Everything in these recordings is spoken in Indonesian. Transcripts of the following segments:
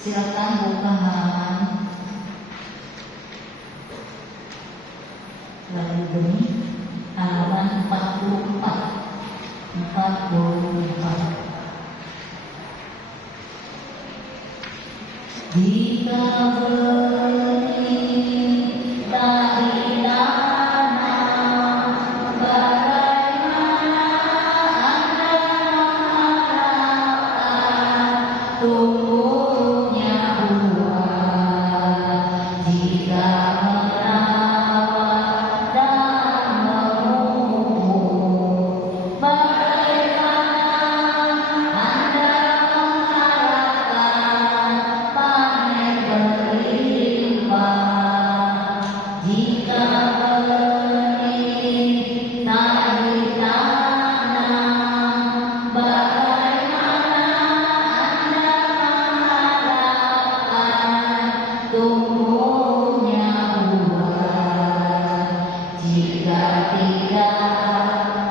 Silakan buka halaman lalu bunyi halaman 44. Jika benih dari tanah, bagaimana Anda mengharapkan tumbuhnya buah? Jika merawat dan memupuk, bagaimana Anda mengharapkan panen berlimpah? Jika benih tak ditanam, bagaimana Anda mengharapkan tumbuhnya buah? Jika tidak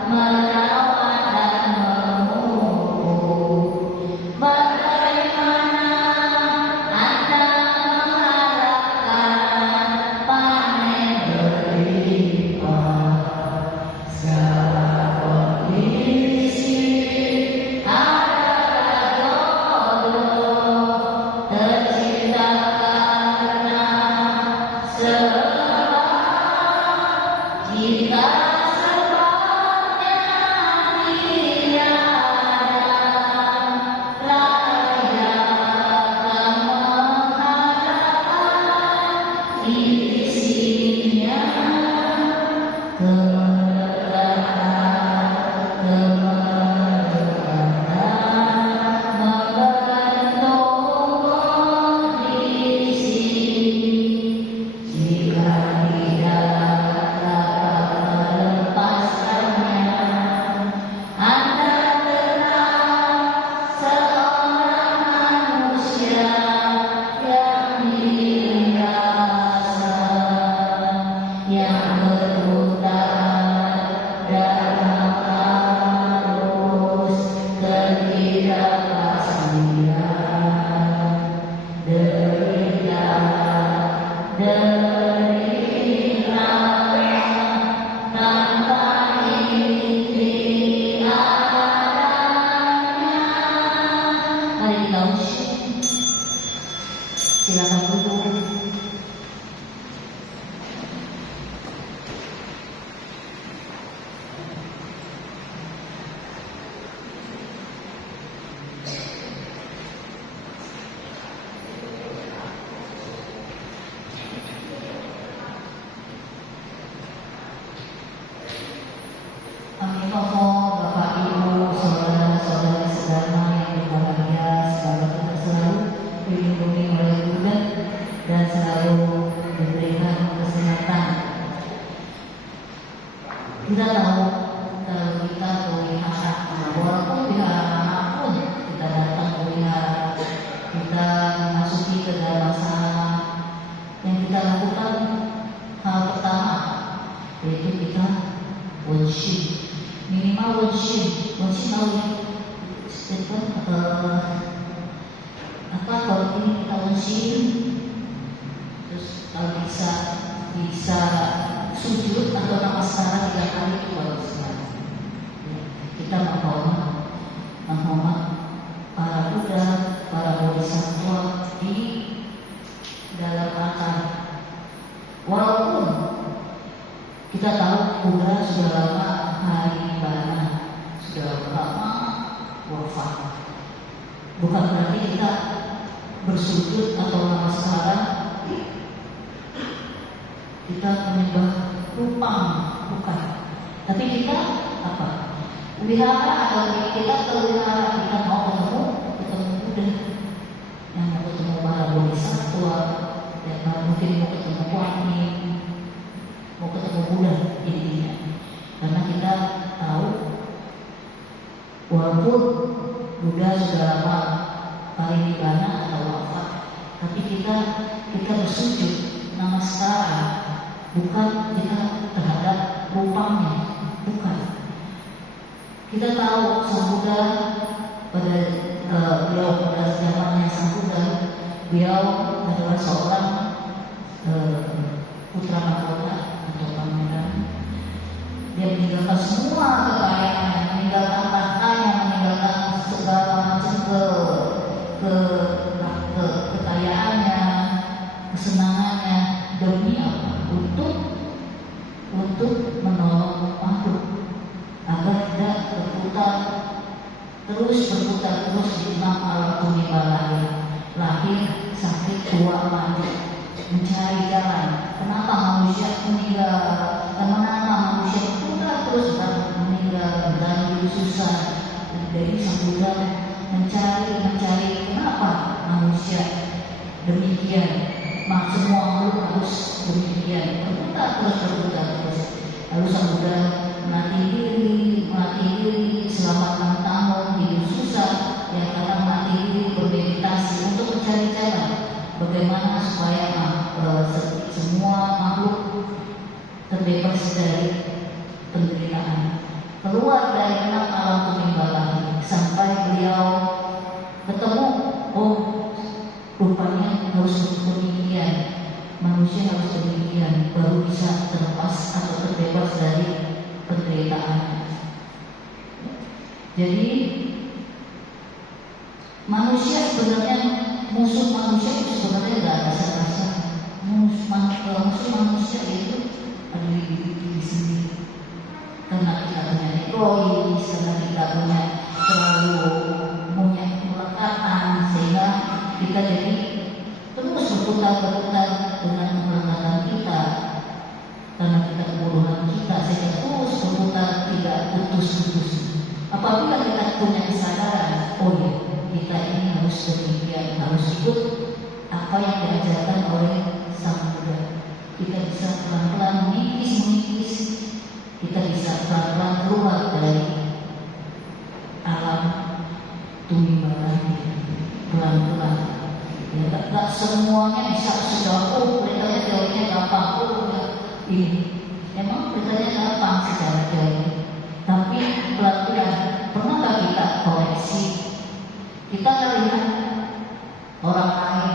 merawat dan memupuk, bagaimana Anda mengharapkan panen berlimpah? Segala kondisi adalah jodoh tercipta karena sebab. Jika sebabnya tidak ada, lagi akan mengharapkan isinya. Menggantung kondisi. Jika tidak dapat melepaskannya, Anda tenang seorang manusia yang dirasa, yang berputar dalam arus ketidakpastian. Derita tanpa inti adanya. Mari kita usyuk. Silakan duduk. Amin. Bapak Ibu, saudara-saudari sedama yang berbahagia, semoga kita selalu dilindungi oleh Tuhan dan selalu diberikan kesehatan. Kita tahu kalau kita pelihara, walaupun pelihara manapun kita datang pelihara, kita memasuki ke dalam masalah, yang kita lakukan hal pertama yaitu kita worship. Minimal worship tahu statement apa kalau ini kita worship, terus kalau bisa sujud atau namaskara 3 kali itu bagus sekali. Kita menghormat para Buddha, para bodhisattva di dalam akar. Walaupun kita tahu Buddha sudah lama hari bana, sudah lama wafat, bukan berarti kita bersujud atau namaskara kita menyembah rupang, bukan. Tapi kita apa? Wihara atau kita terwihara, kita mau ketemu Buddha, yang mau ketemu para bodhisattva, yang mungkin mau ketemu Kuan Yin, mau ketemu Buddha intinya. Karena kita tahu walaupun Buddha sudah lama parinibbana atau wafat, tapi kita bersujud namaskara bukan kita terhadap rupanya, bukan. Kita tahu Sang Buddha pada zamannya Sang Buddha Beliau adalah seorang putra mahkota atau pangeran. Dia meninggalkan semua kekayaan, meninggalkan tahtanya, meninggalkan segala macam kekayaannya, kesenangannya demi apa? Untuk menolong makhluk agar tidak berputar terus di enam alam bumi lahir, sakit, tua, mati, mencari jalan. Kenapa manusia meninggal? Kenapa manusia berputar terus meninggal dan susah dari samudra mencari kenapa manusia demikian? Semua makhluk harus demikian, berputar terus. Lalu samudra mati diri selama 6 tahun hidup susah, yang kadang mati diri bermeditasi untuk mencari jalan bagaimana supaya semua makhluk terbebas dari penderitaan, keluar dari 6 alam kebimbangan sampai beliau ketemu, rupanya harus demikian, manusia harus demikian baru bisa terlepas atau terbebas dari penderitaan. Jadi manusia sebenarnya, musuh manusia itu sebenarnya tidak ada rasa. Musuh manusia itu ada di diri sendiri. Karena kita punya egois, karena kita punya melekatan, sehingga kita jadi terus berputar dengan kelekatan kita. Karena kita kebodohan kita, sehingga terus berputar tidak putus. Apabila kita punya kesadaran, kita ini harus demikian, harus ikut apa yang diajarkan oleh Sang Buddha, kita bisa pelan-pelan menipis, kita bisa pelan-pelan keluar dari alam tumimbalan, pelan-pelan. Ya, tak semuanya bisa sudah. Beritanya teorinya gampang. Ini memang beritanya gampang secara teori. Tapi pelan-pelan, pernahkah kita koreksi? Kita lihat orang lain,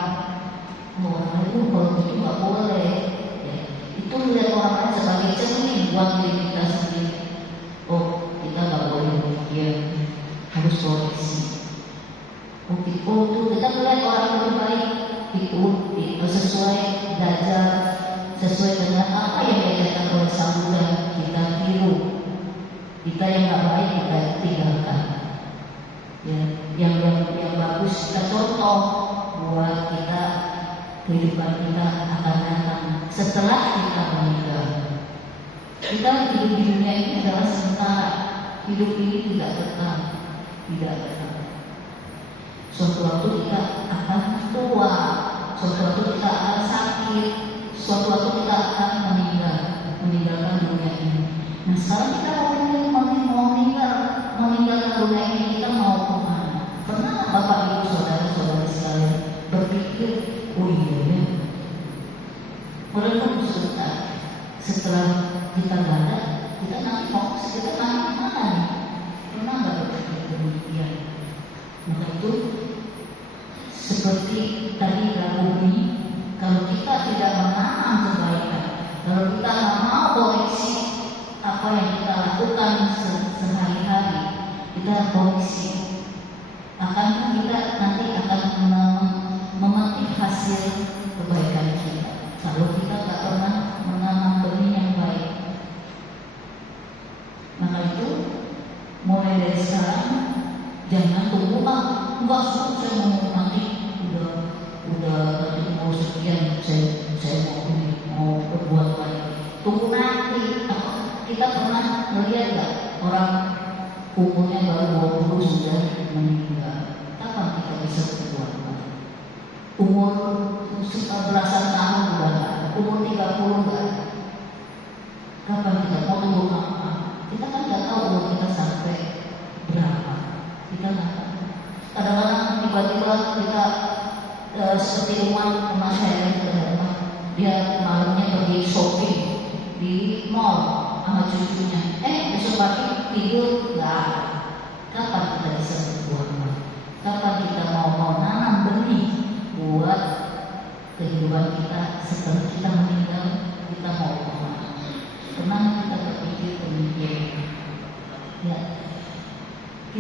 kalau itu nggak boleh. Ya, itu lihat orang lain sebagai cermin buat diri kita sendiri. Kita nggak boleh demikian, harus koreksi. Itu kita melihat orang yang lebih baik, itu sesuai belajar, sesuai dengan apa yang diajarkan oleh Sang Buddha, kita tiru. Kita yang nggak baik kita tinggalkan. Ya, yang bagus kita contoh buat kita, kehidupan kita akan datang setelah kita meninggal. Kita hidup di dunia ini adalah sementara. Hidup ini tidak kekal. Suatu waktu kita akan tua, suatu waktu kita akan sakit, suatu waktu kita akan meninggalkan dunia ini. Nah, sekarang kita mau meninggalkan dunia ini, kita mau kemana? Pernah Bapak Ibu saudara-saudara sekalian berpikir, merenung setelah kita ada, kita nanti kemana nih? Pernah nggak berpikir demikian? Maka itu seperti tadi bumi, kalau kita tidak menanam kebaikan, kalau kita nggak mau koreksi apa yang kita lakukan sehari-hari, kita koreksi, kita nanti akan memetik hasil kebaikan kita. Kalau kita nggak pernah menanam benih yang baik, maka itu mulai dari sekarang jangan tunggu enggak saya mau nanti udah nanti mau sekian saya mau berbuat baik. Tunggu nanti. Kita pernah melihat nggak orang umurnya baru 20 sudah meninggal? Kapan kita bisa berbuat baik? Umur belasan tahun udah nggak, umur 30 nggak. Kapan kita mau tunggu apa? Kita kan nggak tahu umur kita sampai berapa. Kita nggak tahu. Kadang-kadang tiba-tiba kita seperti rumah saya dia malamnya pergi shopping di mall sama cucunya. Besok pagi tidur nggak ada. Kapan kita bisa berbuat baik? Kapan kita mau nanam benih buat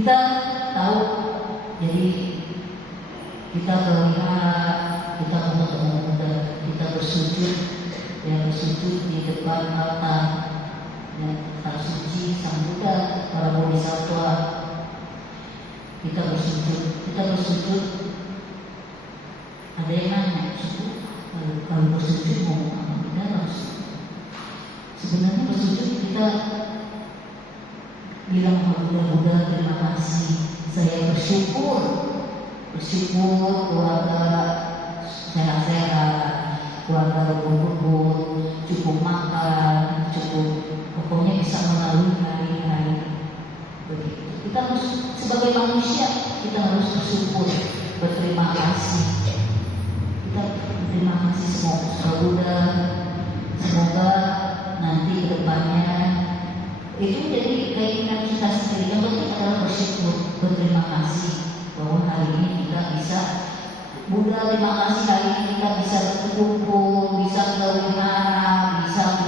Kita tahu, jadi kita berlihat, kita ketemu dan kita bersujud, ya bersujud di depan altar, ya altar suci Sang Buddha, para bodhisattva. Kita bersujud. Ada yang nanya, kalau bersujud mau apa? Kita harus sebenarnya bersujud kita bilang Buddha terima kasih, saya bersyukur keluarga sehat-sehat, keluarga rukun, cukup makan, pokoknya bisa melalui hari-hari begitu. Kita harus sebagai manusia kita harus bersyukur, berterima kasih. Kita berterima kasih semoga Buddha, semoga nanti kedepannya itu jadi keinginan kita sendiri. Yang penting adalah bersyukur, berterima kasih bahwa hari ini kita bisa, Buddha terima kasih hari ini kita bisa berkumpul, bisa berwihara, bisa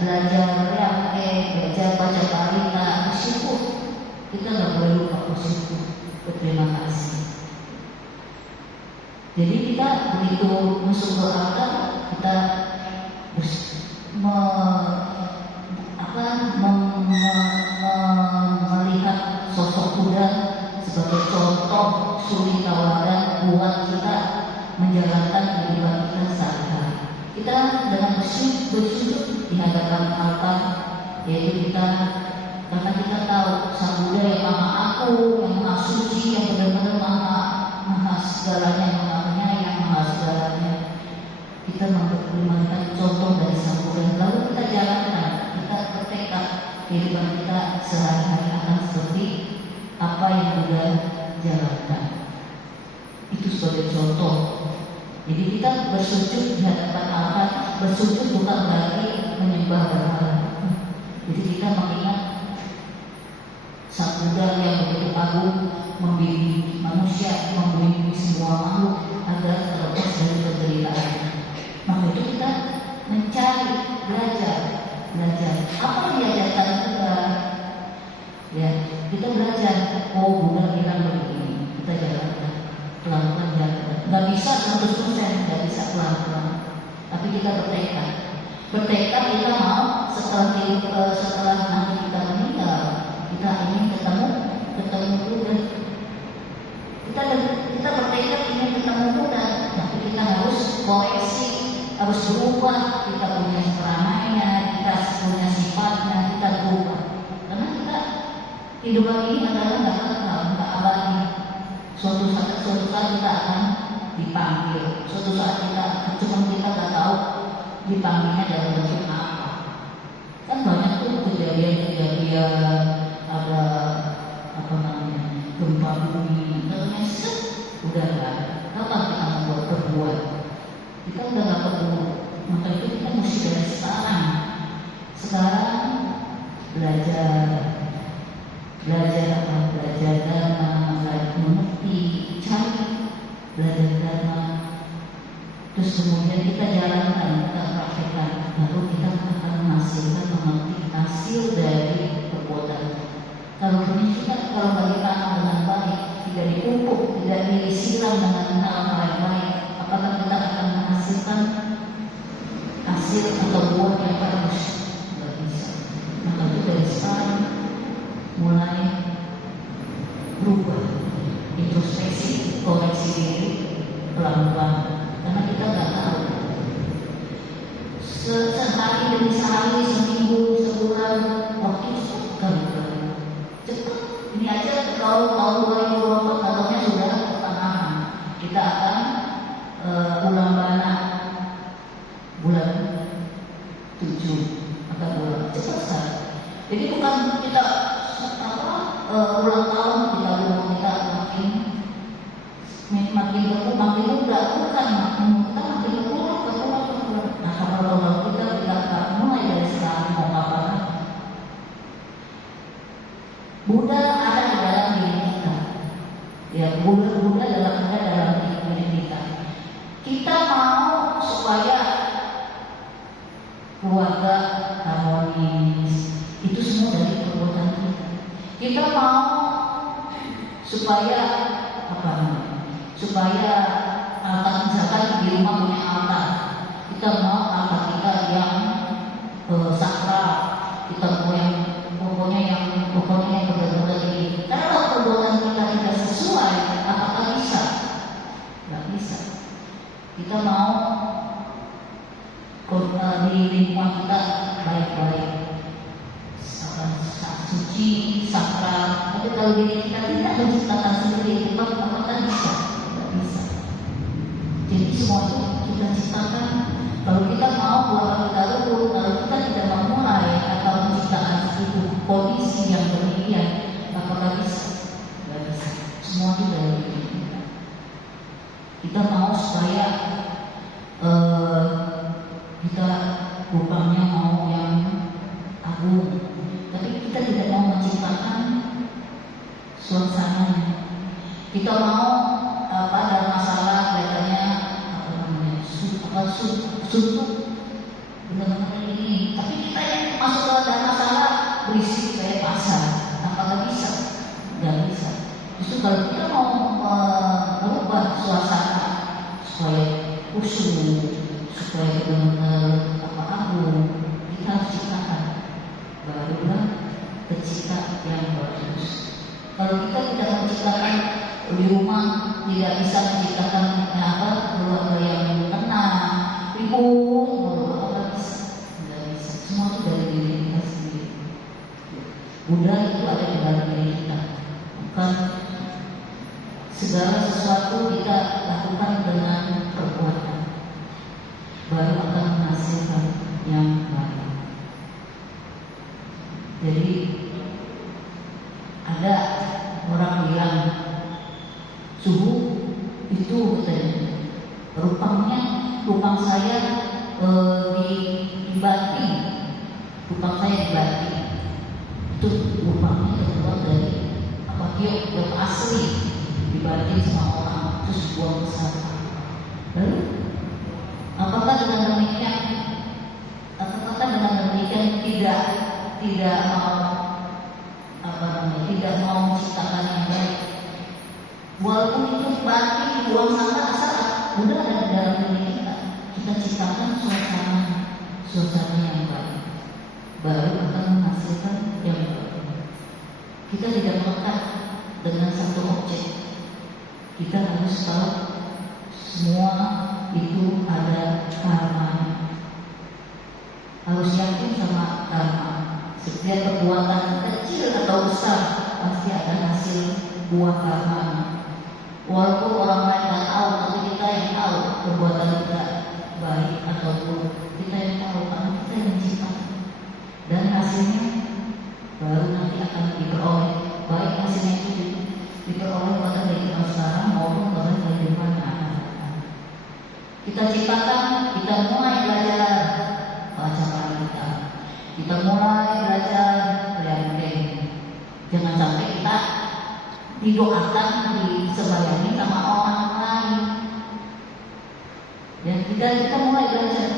belajar belajar baca barita, bersyukur. Kita nggak boleh lupa bersyukur, berterima kasih. Jadi kita begitu masuk ke altar, kita melihat sosok Buddha sebagai contoh suri tauladan buat kita menjalankan kehidupan kita sehari-hari. Kita dengan bersujud di hadapan altar, yaitu kita karena kita tahu Sang Buddha yang maha aku, yang maha suci, yang benar-benar maha segalanya, maha penyayang, maha segalanya. Kita memberikan contoh dari Sang Buddha, lalu kita jalankan, kita bertekad kehidupan kita sehari-hari akan seperti apa yang Buddha jalankan. Itu sebagai contoh. Jadi kita bersujud di hadapan altar, bersujud bukan berarti menyembah berhala. Jadi kita mengingat Sang Buddha yang begitu agung, membimbing manusia, membimbing semua makhluk agar terlepas dari penderitaan. Maka itu kita mencari, belajar. Apa yang diajarkan Buddha? Ya, kita belajar. Oh, Buddha bilang begini, kita jalankan pelan-pelan jalankan. Gak bisa 100%, gak bisa pelan-pelan. Tapi kita bertekad kita mau setelah nanti kita meninggal, kita ingin ketemu Buddha. Kita bertekad ingin ketemu Buddha, tapi kita harus koreksi, harus berubah. Kita punya peranainya, kita punya sifatnya, kita berubah. Karena kita kehidupan ini adalah nggak kekal, nggak abadi. Suatu saat kita akan dipanggil. Suatu saat kita nggak tahu dipanggilnya dalam bentuk apa. Kan banyak tuh kejadian ada apa namanya gempa bumi, katanya udah nggak. Kapan kita membuat berbuat? Kita udah nggak perlu. Maka itu kita mesti dari sekarang belajar apa? Belajar dharma, mengerti, cari belajar dharma. Terus kemudian kita jalankan, kita praktekkan, baru kita akan menghasilkan mengerti hasil dari perbuatan. Kalau bagi tanah dengan baik, tidak dipupuk, tidak disiram dengan hal-hal yang baik, apakah kita akan menghasilkan hasil atau buah yang bagus? Tidak bisa. Maka itu dari sekarang mulai berubah, introspeksi, koreksi diri pelan-pelan. Karena kita nggak tahu sehari demi sehari, seminggu, sebulan, waktu cepat. Ini aja kalau tahun 2024 katanya sudah pertengahan, kita akan bulan bana bulan 7 akan bulan cepat sekali. Jadi bukan kita ulang tahun kita makin muda, bukan kita makin berkurang. Nah, kalau kita tidak mulai dari sekarang mau kapan? Buddha ada di dalam diri kita. Ya, Buddha dalam diri kita. Kita mau supaya keluarga harmonis, itu semua dari perbuatan kita. Kita mau supaya apa namanya? Supaya altar, misalkan di rumah punya altar, kita mau altar kita yang sakral, kita mau yang pokoknya yang benar-benar ini. Kalau perbuatan kita tidak sesuai, apakah bisa? Nggak bisa. Kita mau di lingkungan kita baik-baik, suci, sakral. Tapi kalau diri kita tidak menciptakan sendiri, apakah bisa? Tidak bisa. Jadi semua itu kita ciptakan. Kalau kita mau buat kita lembut, kalau kita tidak memulai atau menciptakan itu kondisi yang demikian, apakah bisa? Tidak bisa. Semua itu dari diri kita. Kita mau supaya kita rupanya mau yang agung, tapi kita tidak mau menciptakan suasananya. Kita mau ada masalah kelihatannya suntuk benar-benar ini, tapi kita yang masuk ke dalam masalah berisik kayak pasar, apakah bisa? Tidak bisa. Justru kalau kita mau merubah suasana supaya khusyuk, supaya benar-benar agung, kita harus ciptakan, barulah tercipta yang bagus. Kalau kita tidak menciptakan di rumah, tidak bisa menciptakan keluarga yang tenang, ribut, apa bisa? Tidak bisa. Semua itu dari diri kita sendiri. Buddha itu ada di dalam diri kita, bukan segala sesuatu kita lakukan dengan perbuatan, baru akan menghasilkan yang baik. Jadi ada orang bilang suhu itu rupang saya dibati, rupang saya dibati itu rupangnya terbuat dari giok yang asli, dibati sama orang terus buang ke sampah. Lalu apakah dengan demikian tidak mau tidak mau menciptakan yang baik? Walaupun itu bati buang sampah, asal udah ada di dalam diri kita ciptakan suasana yang baik, baru akan menghasilkan yang baik. Kita tidak melekat dengan satu objek. Kita harus tahu semua itu ada karma. Harus yakin sama karma. Setiap perbuatan kecil atau besar pasti ada hasil buah karma. Walaupun orang lain tidak tahu, tapi kita yang tahu perbuatan kita baik atau buruk. Kita yang tahu karena kita yang menciptakan. Dan hasilnya baru nanti akan diperoleh. Baik hasilnya itu diperoleh pada kehidupan sekarang maupun pada kehidupan akan datang. Kita ciptakan, kita mulai belajar baca parita. Kita mulai belajar reading. Jangan sampai kita didoakan, disembahyani sama orang lain. Dan kita mulai belajar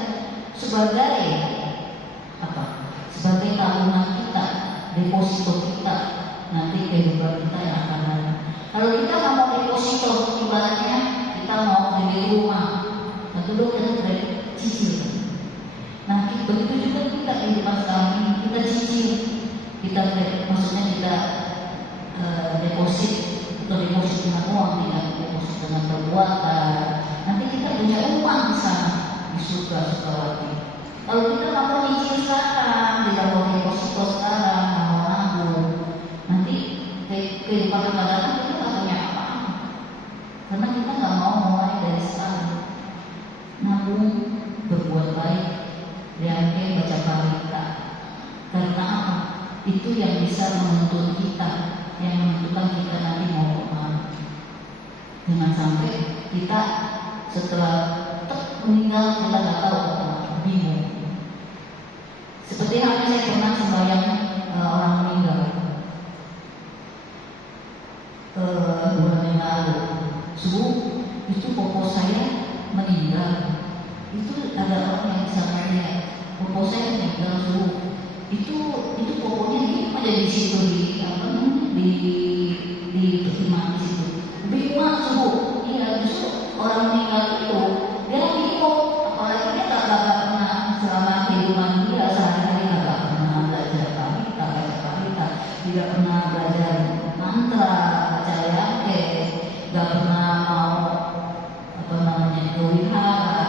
sebagai apa? Sebagai tabungan kita, deposito kita, nanti kehidupan kita yang akan datang. Kalau kita nggak mau deposito, ibaratnya kita mau beli rumah, nah dulu kita dari cicil. Nah begitu juga kita kehidupan sekarang ini, kita cicil, maksudnya kita deposit atau deposit dengan uang, tidak deposit dengan perbuatan. Nanti kita punya rumah di sana di surga Sukawati. Kalau kita nggak mau nyicil sekarang, tidak mau deposito sekarang, nggak mau nabung, nanti kehidupan yang akan datang kita nggak punya apa-apa. Karena kita nggak mau mulai dari sekarang. Nabung, berbuat baik, reading, baca parita. Karena apa? Itu yang bisa menuntun kita, yang menentukan kita nanti mau kemana. Jangan sampai kita setelah meninggal kita nggak tahu kemana, bingung. Seperti halnya saya pernah sembahyang orang meninggal 2 yang lalu. Itu popo saya meninggal. Itu ada orang yang bisa melihat popo saya meninggal itu poponya ini aja di situ di peti mati situ. Bingung subuh, iya justru orang meninggal itu dia bingung, apalagi dia tak pernah selama kehidupan dia sehari-hari tak pernah belajar kawita, baca kawita, tidak pernah belajar mantra, baca yake, gak pernah mau apa namanya wihara.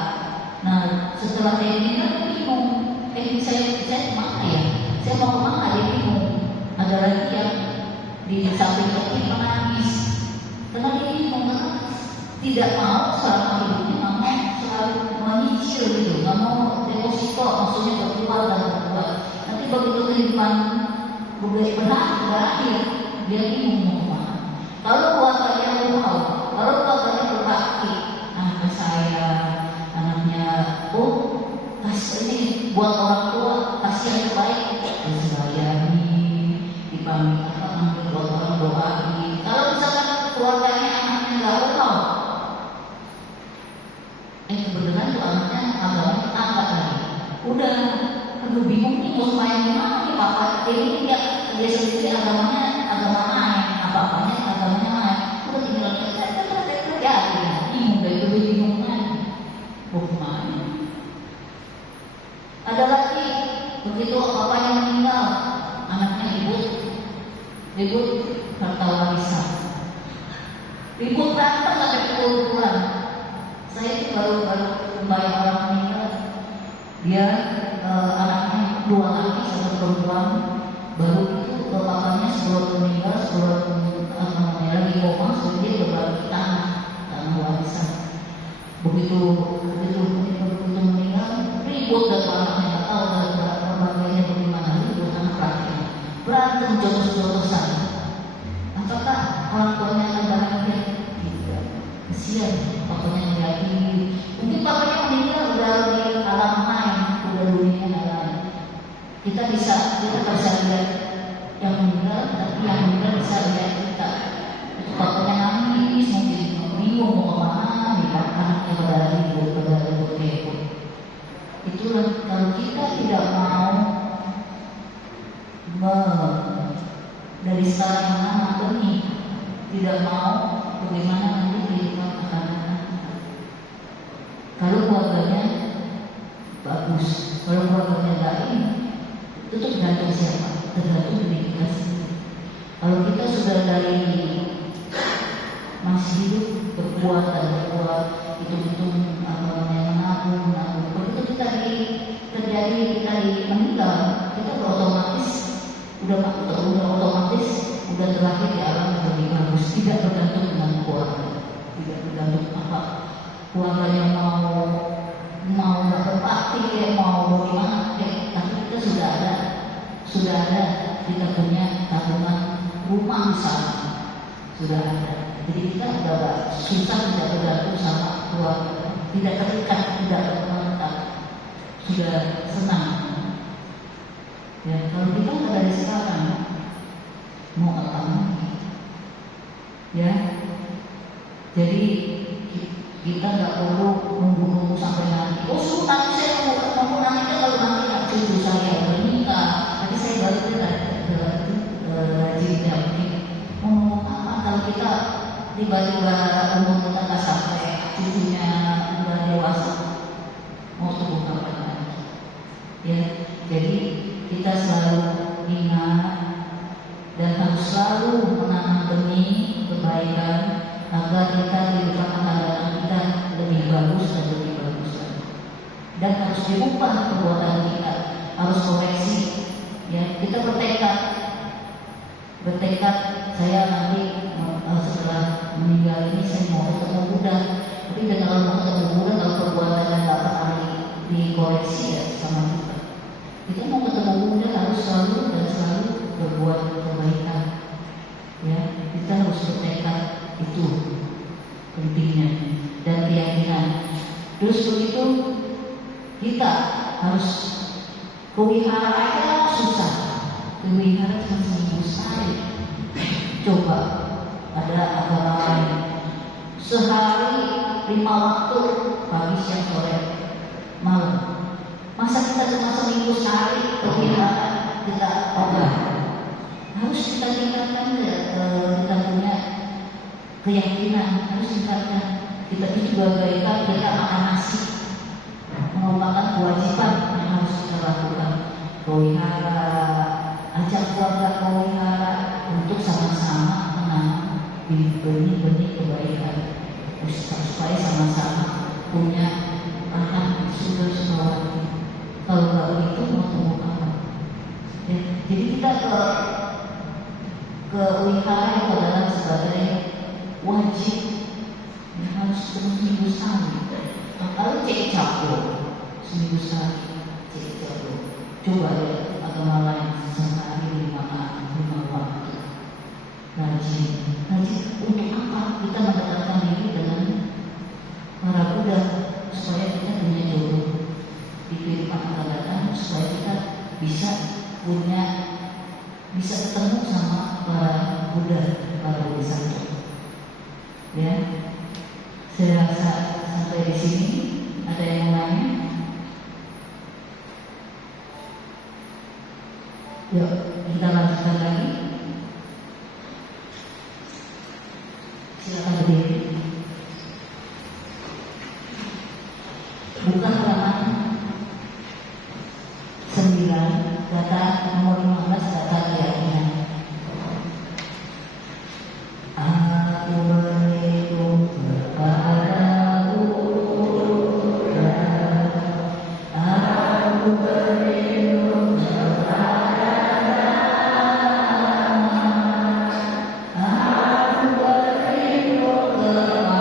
Nah setelah dia meninggal dia bingung, saya kemana ya? Saya mau kemana? Dia bingung. Ada lagi yang di samping kaki menangis karena dia bingung, karena tidak mau selama hidupnya nggak mau selalu menyicil gitu, nggak mau deposito, maksudnya berkeluar dan berbuat. Nanti begitu kehidupan berakhir, dia bingung mau kemana. Kalau keluarganya mau, kalau keluarganya berbakti, anak saya, anaknya, kasih ini buat orang tua, kasih yang terbaik, disembayani, dipanggil buat orang doa ini. Kalau misalkan keluarganya anaknya nggak tahu, kebetulan tuh anaknya agamanya angkat lagi. Udah, aduh bingung nih mau sembahyang gimana nih papa. Jadi dia sendiri agamanya agama lain, apa-apanya agamanya lain. Udah tinggal ya, bingung dari dulu bingung kan. Gimana? Ada lagi begitu bapaknya meninggal, anaknya ribut harta warisan, ribut berantem sampai pukul-pukulan. Saya itu baru membayar orang meninggal, dia anaknya 2 laki 1 perempuan, baru itu bapaknya sebelum meninggal, lagi koma, sebelum dia berbagi tanah warisan. Begitu meninggal, ribut dan anaknya nggak tahu dan berbagai bagaimana, ribut anak laki berantem jotos-jotosan. Apakah orang tuanya akan bahagia? Tidak. Kesian papanya menjadi, mungkin papanya meninggal udah di alam lain, udah dunia lain. Kita bisa lihat yang meninggal, tapi yang meninggal bisa lihat kita. Itu papanya nangis, mungkin bingung mau kemana, anaknya pada ribut heboh. Itulah kalau kita tidak mau dari sekarang menanam benih, tidak mau bagaimana nanti kehidupan akan datang. Kalau keluarganya bagus, kalau keluarganya baik, itu tergantung siapa, tergantung diri kita sendiri. Kalau kita sudah dari masih hidup berbuat, itu menabung. Begitu kita terjadi kita meninggal, kita otomatis udah terlahir di alam yang lebih bagus, tidak bergantung dengan keluarga, tidak bergantung apa keluarganya mau nggak berbakti, mau gimana, tapi kita sudah ada kita punya tabungan rumah misalnya, sudah ada. Jadi kita udah susah, tidak bergantung sama keluarga, tidak terikat, tidak termentak, sudah senang. Ya, kalau kita dari sekarang mau apa lagi? Ya, jadi kita nggak perlu nunggu sampai nanti. Nanti saya mau nanti kalau nanti cucu saya bernikah, nanti saya baru jadi mau apa? Kalau kita tiba-tiba umur kita nggak sampai, cucunya udah dewasa, mau tunggu kapan lagi? Ya, jadi kita selalu ingat dan harus selalu menanam benih kebaikan agar kita di depan akan datang kita lebih bagus dan lebih bagus lagi. Dan harus dirubah perbuatan kita, harus koreksi. Ya, kita bertekad saya nanti setelah meninggal ini saya mau ketemu Buddha. Tapi dengan mau ketemu Buddha, kalau perbuatannya nggak pernah dikoreksi ya sama kita. Kita mau ketemu Buddha harus selalu berbuat kebaikan. Ya, kita harus bertekad, itu pentingnya dan keyakinan. Terus begitu kita harus kewihara aja susah. Kewihara cuma seminggu sekali. Coba ada agama lain sehari 5 waktu, pagi, siang, sore, malam. Masa kita cuma seminggu sekali kewihara kita obah? Harus kita tingkatkan kita punya keyakinan harus ditingkatkan. Kita itu juga bagaikan kita makan nasi, merupakan kewajiban yang harus kita lakukan. Pelihara, ajak keluarga pelihara untuk sama-sama menanam benih-benih kebaikan, supaya sama-sama punya lahan sudah Sukawati. Kalau nggak begitu mau tumbuh apa? Ya, jadi kita ke wihara itu adalah sebagai wajib yang harus seminggu sekali. Kalau cek capo seminggu sekali, cek capo. Coba ya agama lain sehari 5 waktu. Rajin untuk apa? Kita mendekatkan diri dengan para Buddha supaya kita punya jodoh di kehidupan akan datang, supaya kita bisa ketemu sama para Buddha, para Bodhisattva. Ya, saya rasa sampai di sini. Ada yang mau nanya? Yuk, kita lanjutkan lagi. Silakan berdiri. Buka halaman 9, data nomor 15, data keyakinan. Aku berlindung kepada Buddha. Aku berlindung kepada Dhamma. Aku berlindung kepada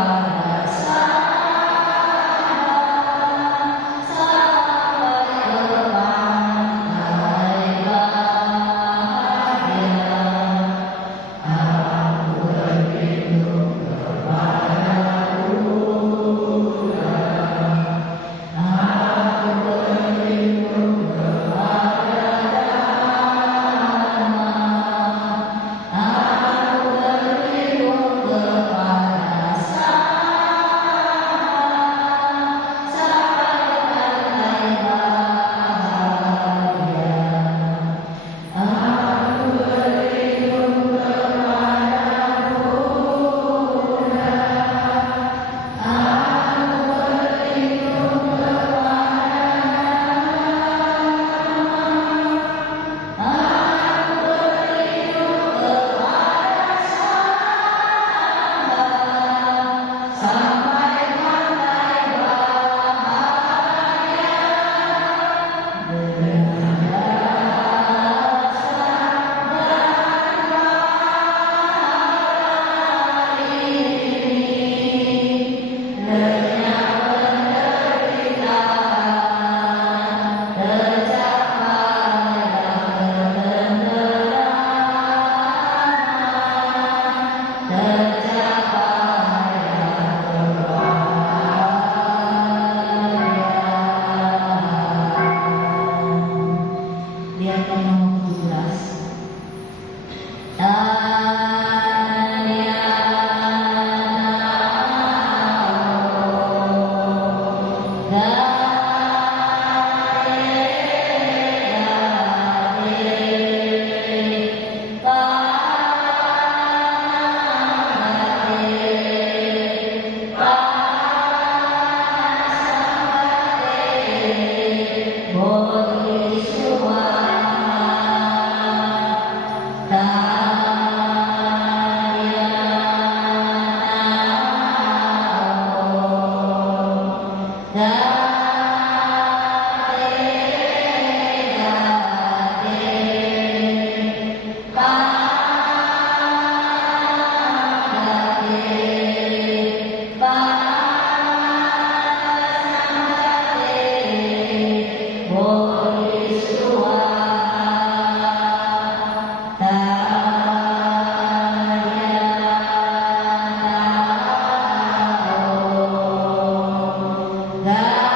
Da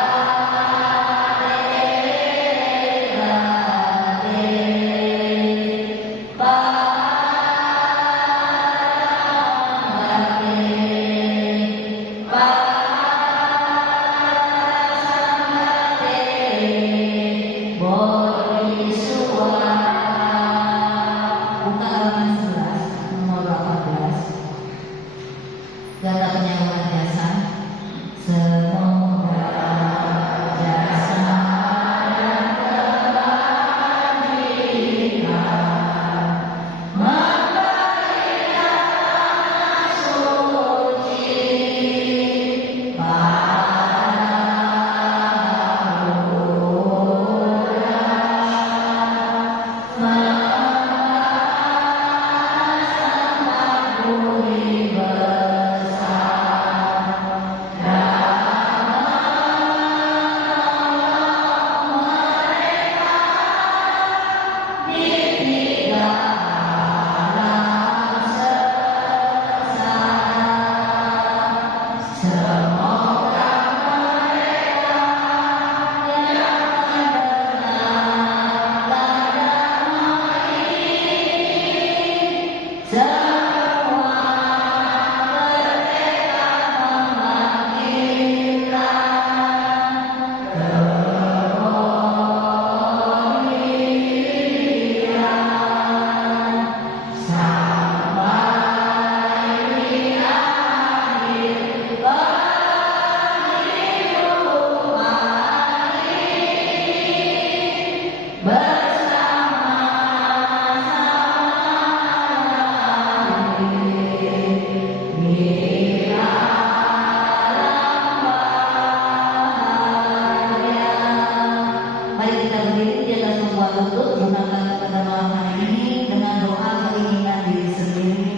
berlutut, gunakan pada malam hari ini dengan doa keinginan diri sendiri,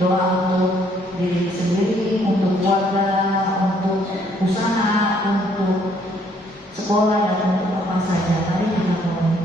doa untuk diri sendiri, untuk keluarga, untuk usaha, untuk sekolah, dan untuk apa saja. Mari kita mulai.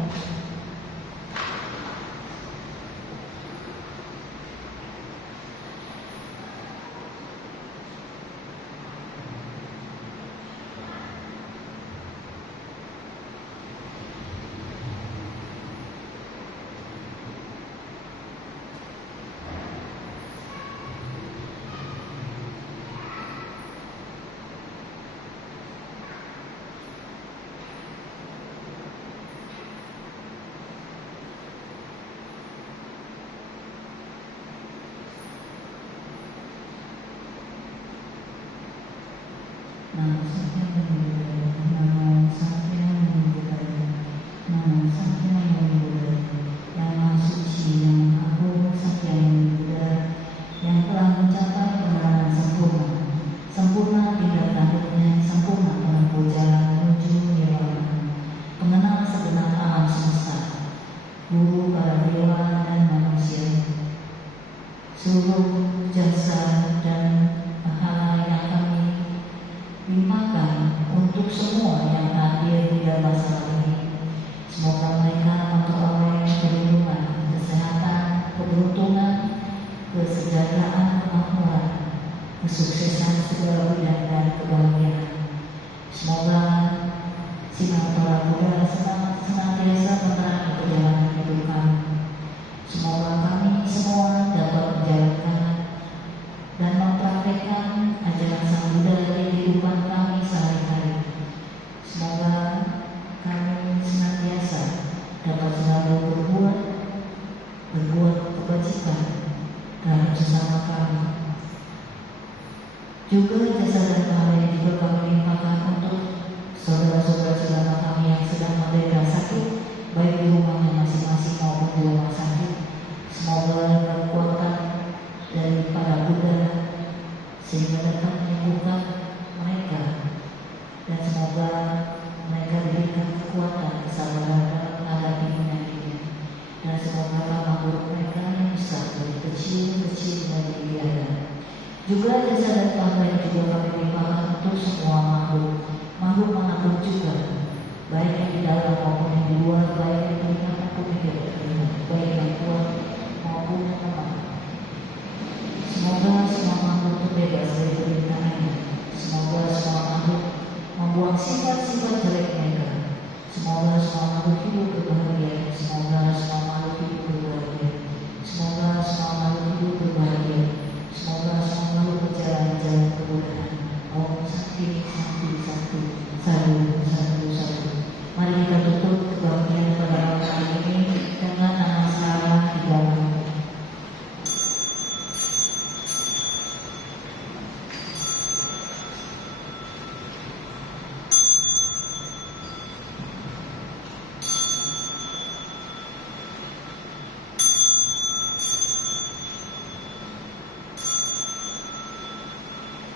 Seluruh jasa dan pahala yang kami limpahkan untuk semua yang hadir di dalam masalah ini. Semoga mereka memperoleh perlindungan, kesehatan, keberuntungan, kesejahteraan, kemakmuran, kesuksesan segala bidang dan kebahagiaan. Semoga sinar Torah Buddha senantiasa menerangi perjalanan hidup kami. Semoga kami semua dapat menjalankan dan mempraktekkan ajaran Sang Buddha dari kehidupan kami sehari-hari. Semoga kami senantiasa dapat selalu berbuat kebajikan terhadap sesama kami. Juga jasa dan pahala yang juga kami limpahkan untuk saudara-saudara kami yang sedang menderita sakit, baik di rumahnya masing-masing maupun di rumah sakit. Semoga kekuatan dari para Buddha sehingga dapat menyembuhkan mereka, dan semoga mereka diberikan kekuatan kesabaran dalam menghadapi penyakitnya, dan semoga amal buruk mereka yang besar dari kecil menjadi biasa. Juga jasa dan pahala yang juga kami limpahkan untuk semua makhluk manapun juga, baik yang di dalam maupun yang di luar, baik yang terlihat maupun yang tidak terlihat, baik yang kuat maupun yang lemah. Semoga semua makhluk terbebas dari perintahannya. Semoga semua makhluk membuang sifat-sifat jelek mereka. Semoga semua makhluk hidup berbahagia. Semoga semua makhluk hidup berbahagia. Semoga semua makhluk hidup berbahagia. Semoga semua makhluk berjalan jalan kemudahan. Om Santi, Santi, Santi, Sadu, Sadu, Sadu. Mari kita tutup kebaktian pada malam hari ini dengan nama salam di dalam.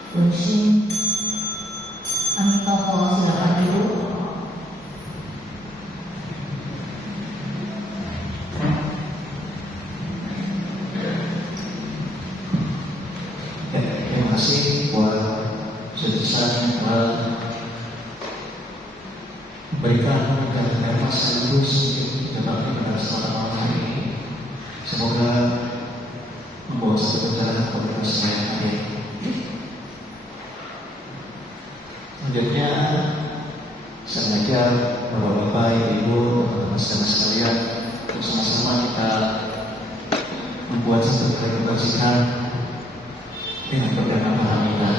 Kunci Amitabha, silakan dulu. Terima kasih buat sebesar berikan dan terima sekaligus dapat pada kesempatan malam hari ini. Semoga membawa satu perjalanan kepada semua yang hadir. Selanjutnya, saya mengajak Bapak-Bapak, Ibu, teman-teman sekalian untuk sama-sama kita membuat satu kebajikan dengan perdana Mahamita.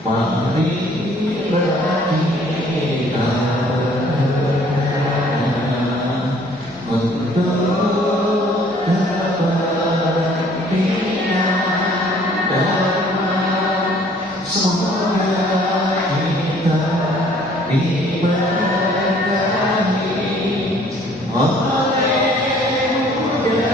Mari berhati Buddha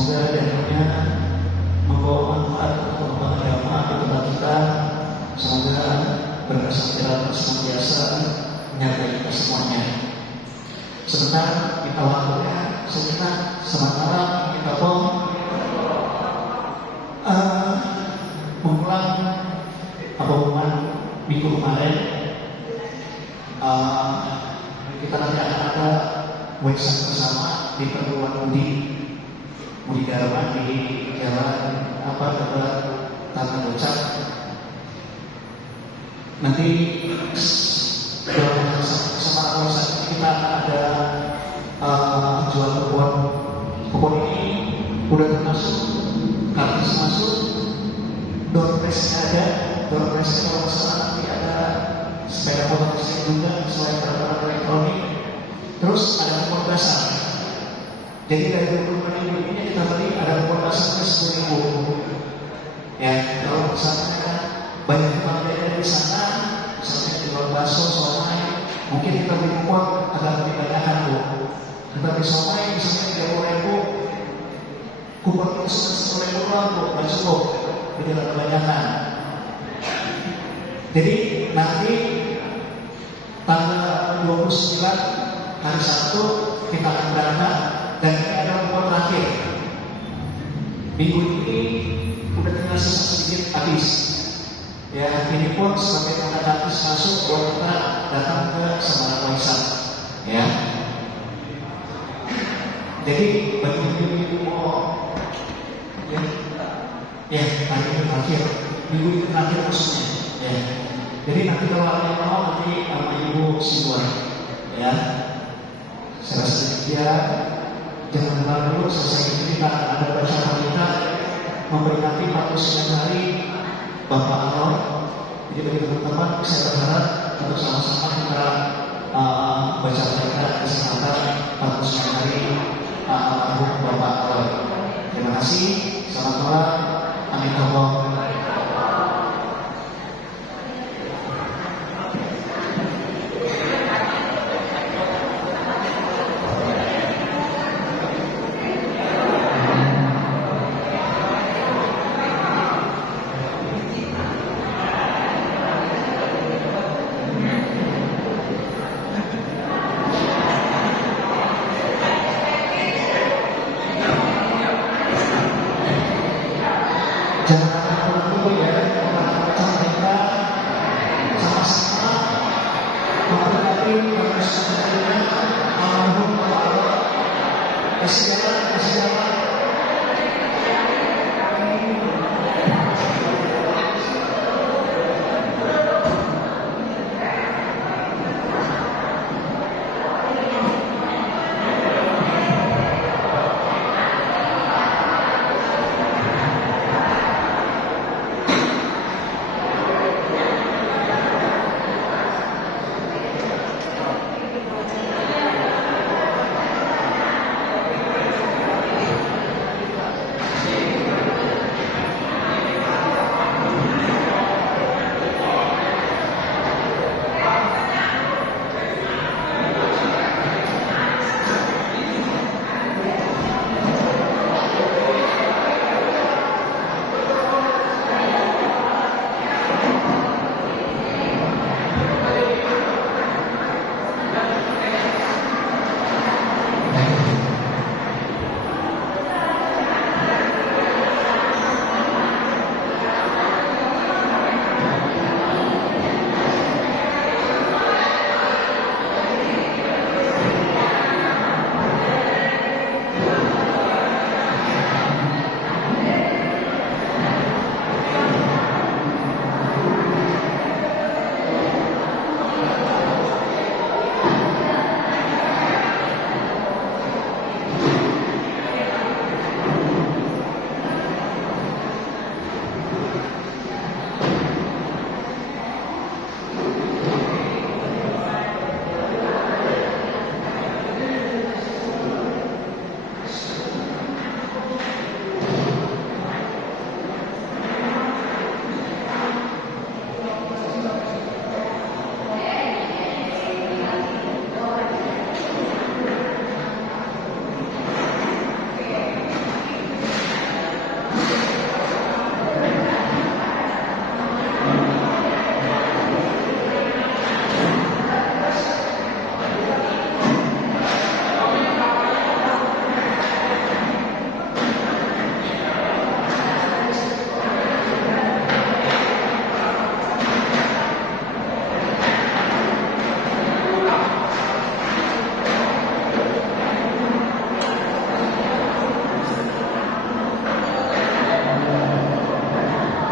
Semoga dengannya membawa manfaat untuk agama di tempat kita. Semoga berkesan senantiasa menyertai kita semuanya. Sebentar kita waktunya sejenak, sementara kita pun mengulang pengumuman minggu kemarin. Kita nanti akan ada website bersama di perguruan Budi Dharma di jalan dekat Tanah Bocah. Nanti sama website kita akan ada jual kupon ini udah termasuk kartis masuk, door prize ada, door prize kalau salah nanti ada sepeda motor listrik juga selain peralatan elektronik. Terus ada kupon dasar. Jadi dari 25.000 ini kita beli ada kupon dasar ke 10.000. Ya, kalau misalnya kan banyak tempat di sana, misalnya jual bakso, somai, mungkin kita beli kupon agak lebih banyak Bu. Kita beli somai misalnya 30.000, kupon itu cuma 10.000 doang Bu, nggak cukup, jadi agak kebanyakan. Jadi nanti tanggal 29 hari Sabtu kita akan berangkat dan ini ada kupon terakhir. Minggu ini udah tinggal sisa sedikit habis. Ya, ini pun sebagai tanda gratis masuk buat kita datang ke Semarang Waisak. Ya. Jadi bagi ibu mau ya hari ini terakhir, minggu ini terakhir maksudnya. Ya. Jadi nanti kalau ada yang mau nanti sama ibu Sibuan. Ya. Saya rasa demikian. Jangan lupa dulu selesai ini kita ada baca berita memperingati 49 hari Bapak Anwar. Jadi bagi teman-teman saya berharap untuk sama-sama kita baca berita kesempatan 49 hari almarhum Bapak Anwar.